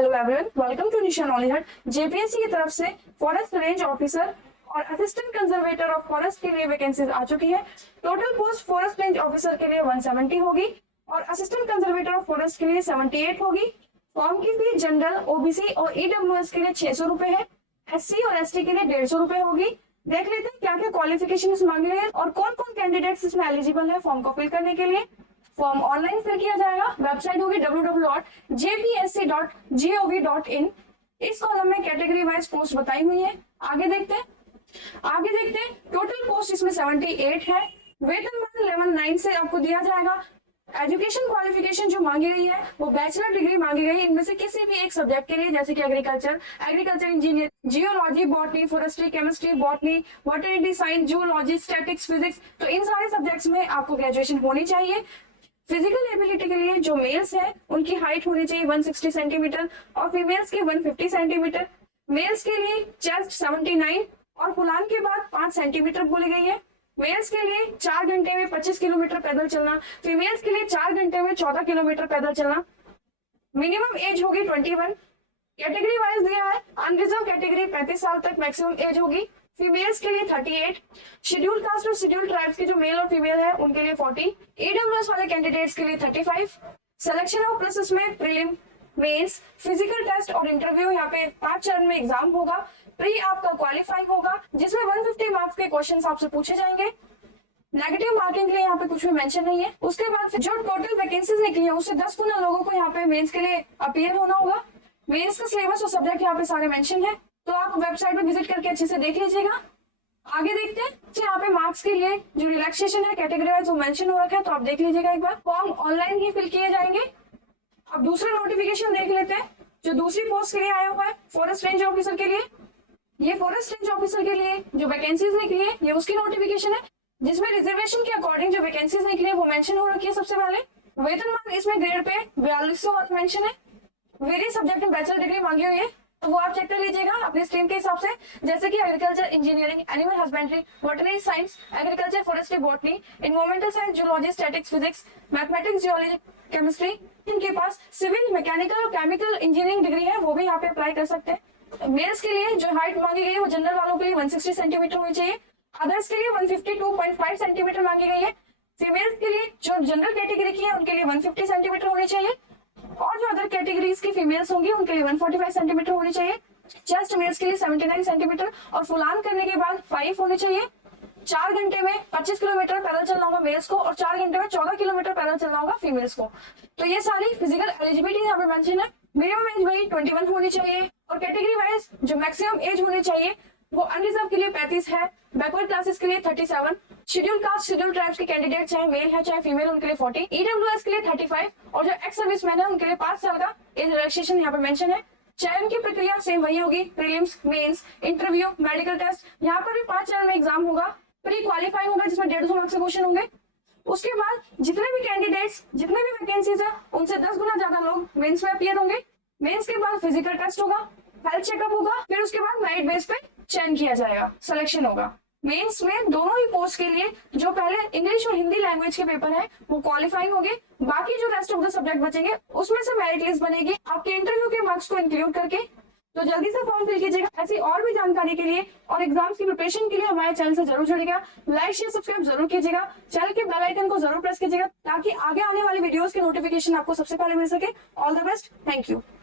Hello everyone, welcome to Nisha knowledge hut. JPSC की तरफ से फॉरेस्ट रेंज ऑफिसर और असिस्टेंट कंजर्वेटर ऑफ फॉरेस्ट के लिए वैकेंसीज आ चुकी है। Total post forest range officer के लिए 170 होगी और असिस्टेंट कंजर्वेटर ऑफ फॉरेस्ट के लिए 78 होगी। फॉर्म की फीस जनरल, ओबीसी और ईडब्ल्यूएस के लिए 600 रुपए है। एससी और एसटी के लिए 150 रुपए होगी। देख लेते हैं क्या क्या क्वालिफिकेशन मांगे गए और कौन कौन कैंडिडेट्स इसमें एलिजिबल है फॉर्म को फिल करने के लिए। फॉर्म ऑनलाइन फिल किया जाएगा। वेबसाइट होगी www.jpsc.gov.in। इस कॉलम में कैटेगरी वाइज पोस्ट बताई हुई है। आगे देखते हैं टोटल पोस्ट इसमें 78 है। वेतनमान लेवल 9 से आपको दिया जाएगा। एजुकेशन क्वालिफिकेशन जो मांगी गई है वो बैचलर डिग्री मांगी गई है इनमें से किसी भी एक सब्जेक्ट के लिए, जैसे कि agriculture engineer, geology, botany, forestry, chemistry, botany, veterinary science, zoology, statics, physics, तो इन सारे सब्जेक्ट्स में आपको ग्रेजुएशन होनी चाहिए। फिजिकल एबिलिटी के लिए जो मेल्स है उनकी हाइट होनी चाहिए 160 सेंटीमीटर और फीमेल्स की 150 सेंटीमीटर। मेल्स के लिए चेस्ट 79 और फुलान के बाद 5 सेंटीमीटर बोली गई है। मेल्स के लिए 4 घंटे में 25 किलोमीटर पैदल चलना, फीमेल्स के लिए 4 घंटे में 14 किलोमीटर पैदल चलना। मिनिमम एज होगी 21। कैटेगरी वाइज दिया है। अनरिजर्व कैटेगरी 35 साल तक मैक्सिमम एज होगी। फीमेल्स के लिए 38, शेड्यूल कास्ट और शेड्यूल ट्राइब्स के जो मेल और फीमेल है उनके लिए 40, ईडब्ल्यूएस वाले कैंडिडेट्स के लिए 35। सिलेक्शन ऑफ प्रोसेस में प्रीलिम, मेंस, फिजिकल टेस्ट और इंटरव्यू, यहाँ पे 5 चरण में एग्जाम होगा। प्री आपका क्वालिफाइंग होगा जिसमें 150 मार्क्स के क्वेश्चंस आपसे पूछे जाएंगे। नेगेटिव मार्किंग के लिए यहाँ पे कुछ भी मेंशन नहीं है। उसके बाद जो टोटल वैकेंसीज निकली है उससे 10 गुना लोगों को यहाँ पे मेंस के लिए अपीयर होना होगा। मेंस का सिलेबस और सब्जेक्ट यहाँ पे सारे मेंशन है, तो आप वेबसाइट पे विजिट करके अच्छे से देख लीजिएगा। आगे देखते हैं यहाँ पे मार्क्स के लिए जो रिलैक्सेशन है कैटेगरी वाइज वो मेंशन हो रखा है, तो आप देख लीजिएगा एक बार। फॉर्म ऑनलाइन ही फिल किए जाएंगे। अब दूसरा नोटिफिकेशन देख लेते हैं जो दूसरी पोस्ट के लिए आया हुआ है फॉरेस्ट रेंज ऑफिसर के लिए। ये फॉरेस्ट रेंज ऑफिसर के लिए जो वैकेंसीज निकली है ये उसकी नोटिफिकेशन है, जिसमें रिजर्वेशन के अकॉर्डिंग जो वैकेंसीज निकली है वो मेंशन हो रखी है। सबसे पहले वेतनमान इसमें ग्रेड पे 4200 मेंशन है। वेरियस सब्जेक्ट में बैचलर डिग्री मांगी हुई है, तो वो आप चेक कर लीजिएगा अपनी स्ट्रीम के हिसाब से, जैसे कि agriculture engineering, animal husbandry, veterinary science, agriculture, forestry, botany, environmental science, zoology, statics, physics, mathematics, geology, chemistry. इनके पास सिविल, मैकेनिकल और केमिकल इंजीनियरिंग डिग्री है, वो भी यहाँ पे अप्लाई कर सकते हैं। मेल्स के लिए जो हाइट मांगी गई है वो जनरल वालों के लिए 160 सेंटीमीटर होनी चाहिए। अदर्स के लिए 152.5 सेंटीमीटर मांगी गई है। फीमेल्स के लिए जो जनरल कैटेगरी की है उनके लिए 150 सेंटीमीटर होनी चाहिए और जो अदर कैटेगरीज की फीमेल्स होंगी उनके लिए 145 सेंटीमीटर होनी चाहिए। चेस्ट मेल्स के लिए 79 सेंटीमीटर और फुलान करने के बाद 5 होनी चाहिए। 4 घंटे में 25 किलोमीटर पैदल चलना होगा मेल्स को और 4 घंटे में 14 किलोमीटर पैदल चलना होगा फीमेल्स को। तो ये सारी फिजिकल एलिजिबिलिटी यहाँ पे मेंशन है। मिनिमम एज वही 21 होनी चाहिए और कैटेगरी वाइज जो मैक्सिमम एज होनी चाहिए वो अनरिजर्व के लिए 35 है, बैकवर्ड क्लासेस के लिए 37, शेड्यूल कास्ट, शेड्यूल ट्राइब्स के कैंडिडेट चाहे मेल है चाहे फीमेल उनके लिए 40, ईडब्ल्यूएस के लिए 35 और जो एक्स सर्विसमैन है उनके लिए 5 साल का एज रिलैक्सेशन यहाँ पे मेंशन है। चयन की प्रक्रिया सेम वही होगी, prelims, mains, interview, medical test. यहाँ पर भी 5 चरण में एग्जाम होगा। प्री क्वालिफाइंग होगा जिसमें 150 मार्क्स के क्वेश्चन होंगे। उसके बाद जितने भी कैंडिडेट्स, जितने भी वैकेंसीज है उनसे 10 गुना ज्यादा लोग मेंस में अपीयर होंगे। मेंस के बाद फिजिकल टेस्ट होगा, हेल्थ चेकअप होगा, फिर उसके बाद मेरिट बेस पे चयन किया जाएगा, सिलेक्शन होगा। मेंस में दोनों ही पोस्ट के लिए जो पहले इंग्लिश और हिंदी लैंग्वेज के पेपर है वो क्वालिफाइंग होंगे। बाकी जो रेस्ट ऑफ द सब्जेक्ट बचेंगे उसमें से मेरिट लिस्ट बनेगी आपके इंटरव्यू के मार्क्स को इंक्लूड करके। तो जल्दी से फॉर्म फिल कीजिएगा। ऐसी और भी जानकारी के लिए और एग्जाम्स की प्रिपरेशन के लिए हमारे चैनल से जरूर जुड़िएगा। लाइक, शेयर, सब्सक्राइब जरूर कीजिएगा। चैनल के बेल आइकन को जरूर प्रेस कीजिएगा ताकि आगे आने वाली वीडियोस की नोटिफिकेशन आपको सबसे पहले मिल सके। All the best, thank you.